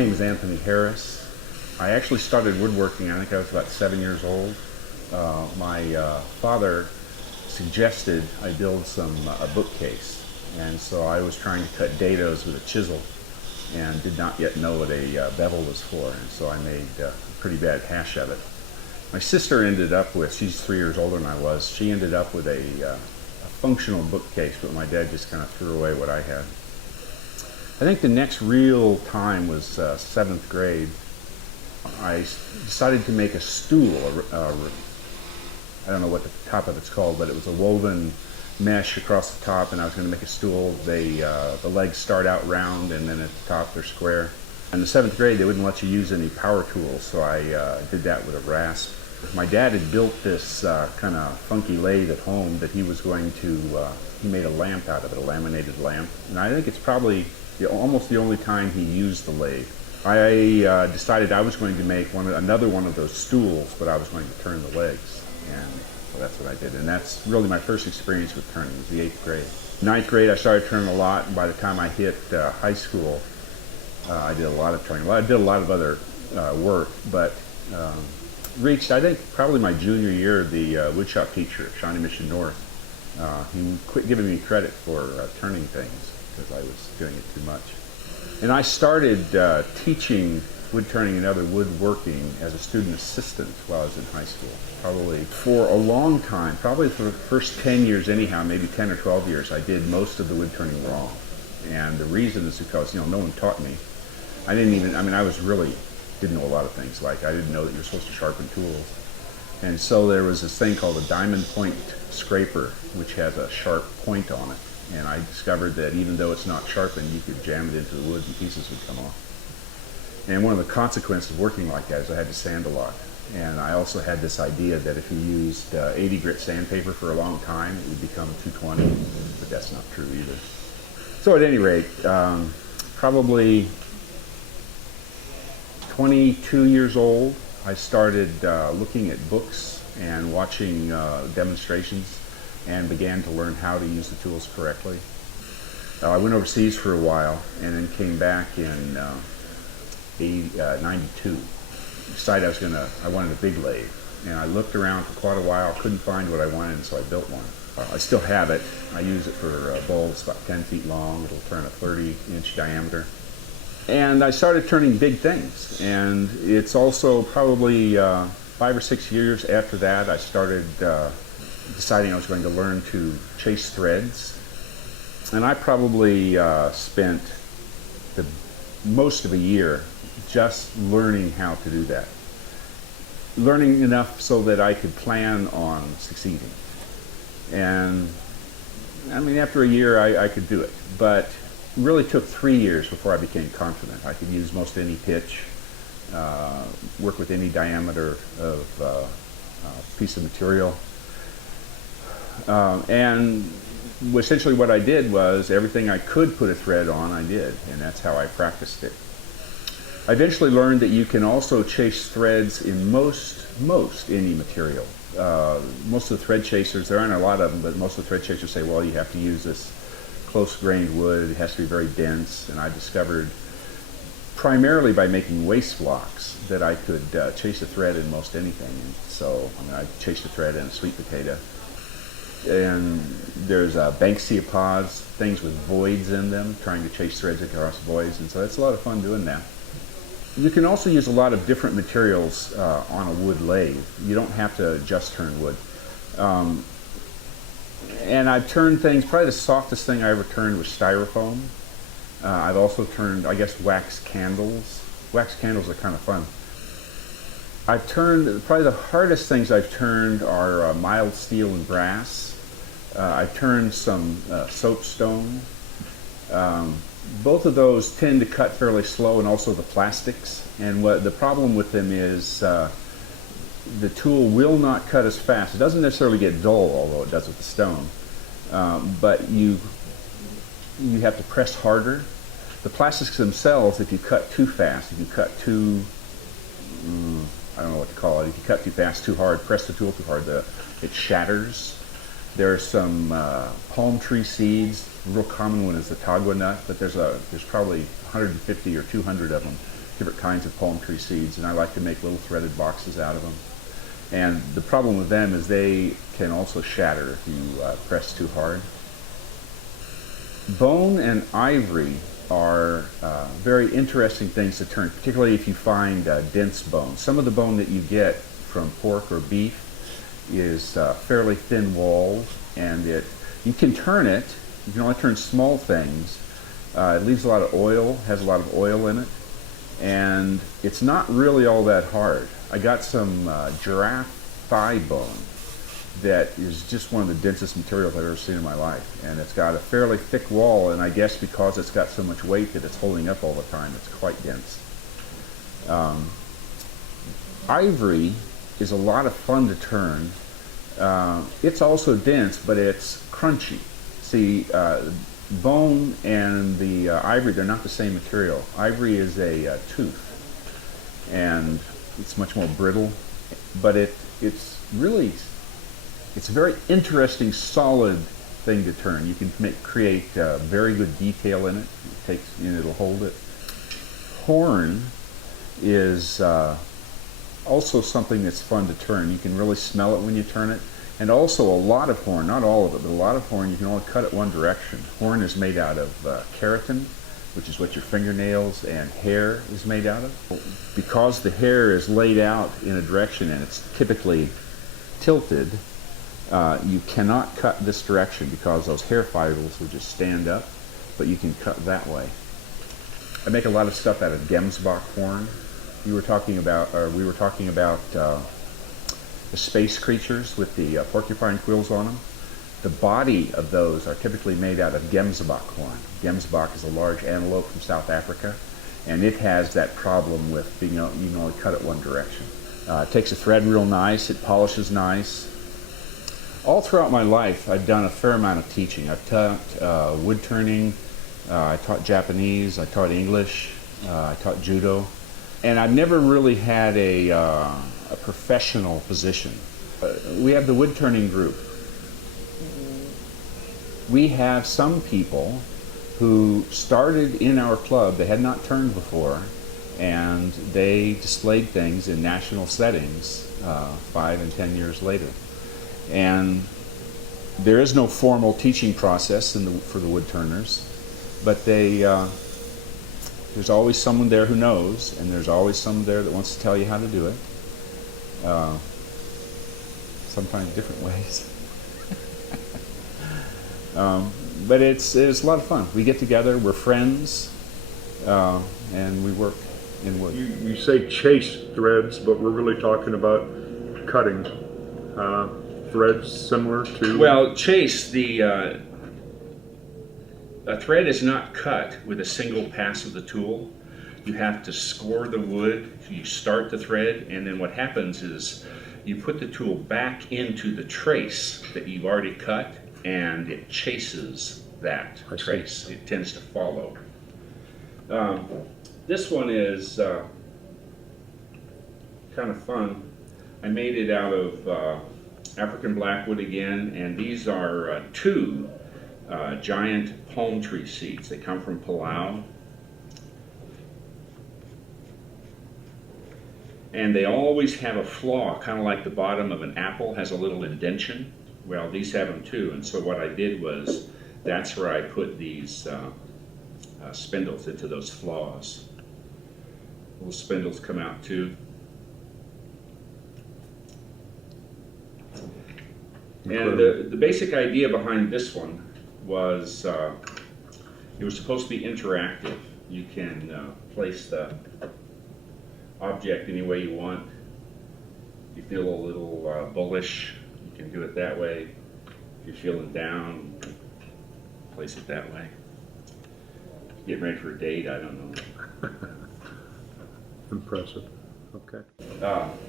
name is Anthony Harris. I actually started woodworking, I think I was about 7 years old. My father suggested I build a bookcase, and so I was trying to cut dados with a chisel and did not yet know what a bevel was for, and so I made a pretty bad hash of it. My sister ended up with, she's 3 years older than I was, she ended up with a functional bookcase, but my dad just kind of threw away what I had. I think the next real time was 7th grade. I decided to make a stool. I don't know what the top of it's called, but it was a woven mesh across the top, and I was going to make a stool. The legs start out round, and then at the top they're square. In the 7th grade, they wouldn't let you use any power tools, so I did that with a rasp. My dad had built this kind of funky lathe at home that he was going to, he made a lamp out of it, a laminated lamp. And I think it's probably almost the only time he used the lathe. I decided I was going to make another one of those stools, but I was going to turn the legs. And so that's what I did. And that's really my first experience with turning. It was the 8th grade. 9th grade, I started turning a lot, and by the time I hit high school, I did a lot of turning. I did a lot of other work, but reached, I think, probably my junior year, the woodshop teacher at Shawnee Mission North. He quit giving me credit for turning things because I was doing it too much. And I started teaching wood turning and other woodworking as a student assistant while I was in high school. Probably for a long time, probably for the first 10 years anyhow, maybe 10 or 12 years, I did most of the wood turning wrong. And the reason is because, no one taught me. I didn't know a lot of things. Like, I didn't know that you're supposed to sharpen tools. And so there was this thing called a diamond point scraper, which has a sharp point on it. And I discovered that even though it's not sharpened, you could jam it into the wood and pieces would come off. And one of the consequences of working like that is I had to sand a lot. And I also had this idea that if you used 80 grit sandpaper for a long time, it would become 220, but that's not true either. So at any rate, probably 22 years old, I started looking at books and watching demonstrations and began to learn how to use the tools correctly. I went overseas for a while and then came back in 92. Decided I wanted a big lathe, and I looked around for quite a while, couldn't find what I wanted, and so I built one. I still have it. I use it for bowls about 10 feet long. It'll turn a 30-inch diameter. And I started turning big things, and it's also probably 5 or 6 years after that I started deciding I was going to learn to chase threads. And I probably spent most of a year just learning how to do that. Learning enough so that I could plan on succeeding. And I mean, after a year I could do it, but it really took 3 years before I became confident. I could use most any pitch, work with any diameter of piece of material. And essentially what I did was everything I could put a thread on, I did, and that's how I practiced it. I eventually learned that you can also chase threads in most any material. Most of the thread chasers, there aren't a lot of them, but most of the thread chasers say, well, you have to use this close-grained wood, it has to be very dense, and I discovered primarily by making waste blocks that I could chase a thread in most anything. And so I chased a thread in a sweet potato. And there's Banksia pods, things with voids in them, trying to chase threads across voids, and so it's a lot of fun doing that. You can also use a lot of different materials on a wood lathe. You don't have to just turn wood. And I've turned things, probably the softest thing I ever turned was styrofoam. I've also turned, I guess, wax candles. Wax candles are kind of fun. I've turned, probably the hardest things I've turned are mild steel and brass. I've turned some soapstone. Both of those tend to cut fairly slow, and also the plastics. And what the problem with them is the tool will not cut as fast. It doesn't necessarily get dull, although it does with the stone. But you have to press harder. The plastics themselves, if you cut too fast, if you cut too, I don't know what to call it, if you cut too fast, too hard, press the tool too hard, it shatters. There are some palm tree seeds. The real common one is the tagua nut, but there's probably 150 or 200 of them different kinds of palm tree seeds, and I like to make little threaded boxes out of them. And the problem with them is they can also shatter if you press too hard. Bone and ivory are very interesting things to turn, particularly if you find dense bone. Some of the bone that you get from pork or beef is fairly thin walled, and you can turn it. You can only turn small things. It leaves a lot of oil, has a lot of oil in it, and it's not really all that hard. I got some giraffe thigh bone that is just one of the densest materials I've ever seen in my life, and it's got a fairly thick wall, and I guess because it's got so much weight that it's holding up all the time, it's quite dense. Ivory is a lot of fun to turn. It's also dense, but it's crunchy. See, bone and the ivory, they're not the same material. Ivory is a tooth, and it's much more brittle, but it's a very interesting, solid thing to turn. You can create very good detail in it. It'll hold it. Horn is also something that's fun to turn. You can really smell it when you turn it. And also a lot of horn, not all of it, but a lot of horn, you can only cut it one direction. Horn is made out of keratin, which is what your fingernails and hair is made out of. Because the hair is laid out in a direction and it's typically tilted, you cannot cut this direction because those hair fibers will just stand up, but you can cut that way. I make a lot of stuff out of Gemsbach horn. We were talking about the space creatures with the porcupine quills on them. The body of those are typically made out of Gemsbach horn. Gemsbach is a large antelope from South Africa, and it has that problem with being you can only cut it one direction. It takes a thread real nice, it polishes nice. All throughout my life, I've done a fair amount of teaching. I've taught wood turning, I taught Japanese, I taught English, I taught judo, and I've never really had a professional position. We have the wood turning group. We have some people who started in our club, they had not turned before, and they displayed things in national settings 5 and 10 years later. And there is no formal teaching process for the wood turners, but there's always someone there who knows, and there's always someone there that wants to tell you how to do it. Sometimes different ways. But it's a lot of fun. We get together, we're friends, and we work in wood. You say chase threads, but we're really talking about cutting threads similar to... Well, chase, a thread is not cut with a single pass of the tool. You have to score the wood, you start the thread, and then what happens is you put the tool back into the trace that you've already cut, and it chases that trace. It tends to follow. This one is kind of fun. I made it out of African blackwood again, and these are 2 giant palm tree seeds. They come from Palau. And they always have a flaw, kind of like the bottom of an apple has a little indention. Well, these have them too, and so what I did was, that's where I put these spindles into those flaws. Little spindles come out too. And the basic idea behind this one was it was supposed to be interactive. You can place the object any way you want. If you feel a little bullish, you can do it that way. If you're feeling down, place it that way. Getting ready for a date, I don't know. Impressive. Okay.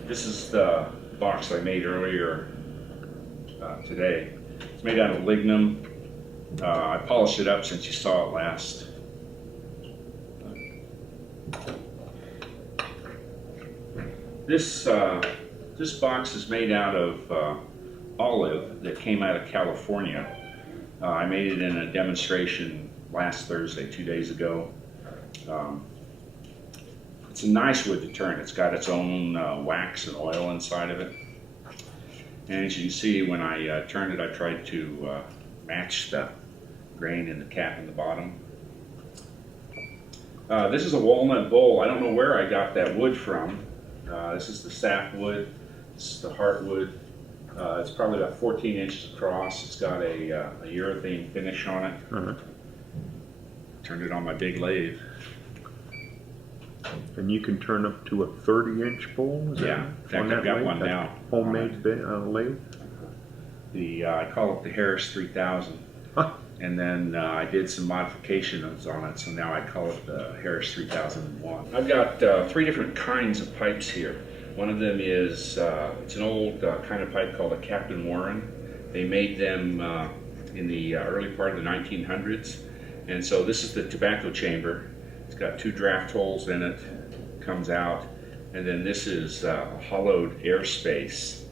This is the box I made earlier today. It's made out of lignum. I polished it up since you saw it last. This box is made out of olive that came out of California. I made it in a demonstration last Thursday, 2 days ago. It's a nice wood to turn. It's got its own wax and oil inside of it. And as you can see, when I turned it, I tried to match the grain in the cap in the bottom. This is a walnut bowl. I don't know where I got that wood from. This is the sap wood. This is the heartwood. It's probably about 14 inches across. It's got a urethane finish on it. Turned it on my big lathe. And you can turn up to a 30-inch bowl? Yeah, in fact, I've got one now. Homemade lathe? I call it the Harris 3000. Huh. And then I did some modifications on it, so now I call it the Harris 3001. I've got 3 different kinds of pipes here. One of them is, it's an old kind of pipe called a Captain Warren. They made them in the early part of the 1900s. And so this is the tobacco chamber. It's got 2 draft holes in it, comes out. And then this is hollowed airspace.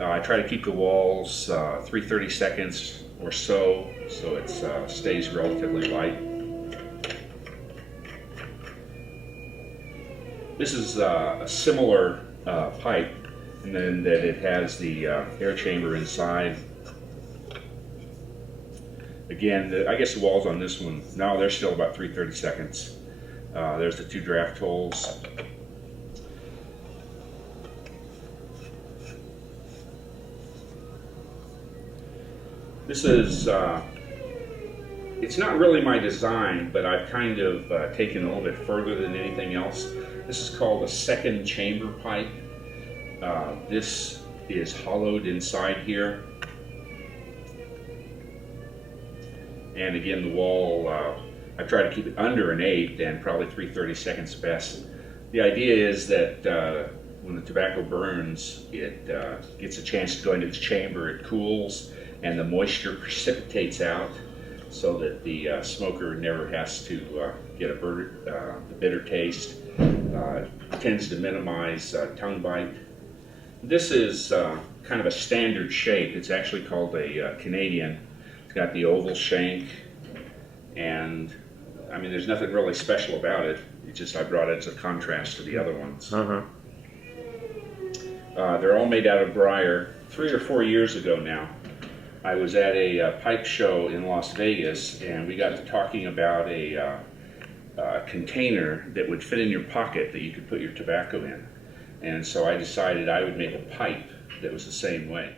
I try to keep the walls 3/30 seconds or so it stays relatively light. This is a similar pipe, and then that it has the air chamber inside. Again, I guess the walls on this one, no, they're still about 3/30 seconds. There's the 2 draft holes. This is, it's not really my design, but I've kind of taken a little bit further than anything else. This is called a second chamber pipe. This is hollowed inside here. And again, the wall, I try to keep it under an 8 and probably 3/30 seconds best. The idea is that when the tobacco burns, it gets a chance to go into the chamber, it cools, and the moisture precipitates out so that the smoker never has to get the bitter taste. It tends to minimize tongue bite. This is kind of a standard shape. It's actually called a Canadian. It's got the oval shank, and I mean, there's nothing really special about it. It's just I brought it as a contrast to the other ones. They're all made out of briar. 3 or 4 years ago now, I was at a pipe show in Las Vegas, and we got to talking about a container that would fit in your pocket that you could put your tobacco in. And so I decided I would make a pipe that was the same way.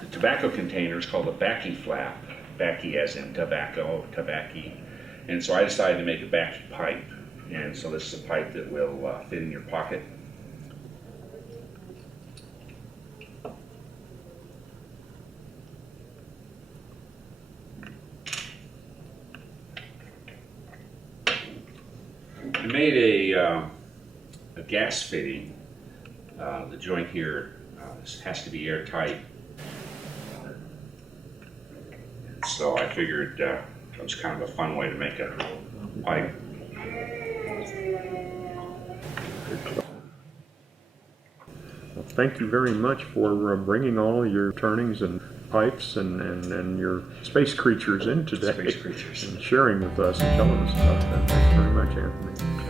The tobacco container is called a backy flap. Backy as in tobacco, tabacky. And so I decided to make a backy pipe. And so this is a pipe that will fit in your pocket. I made a gas fitting. The joint here has to be airtight. So I figured it was kind of a fun way to make a pipe. Well, thank you very much for bringing all your turnings and pipes and your space creatures in today. Space creatures. And sharing with us and telling us about that. Thanks very much, Anthony.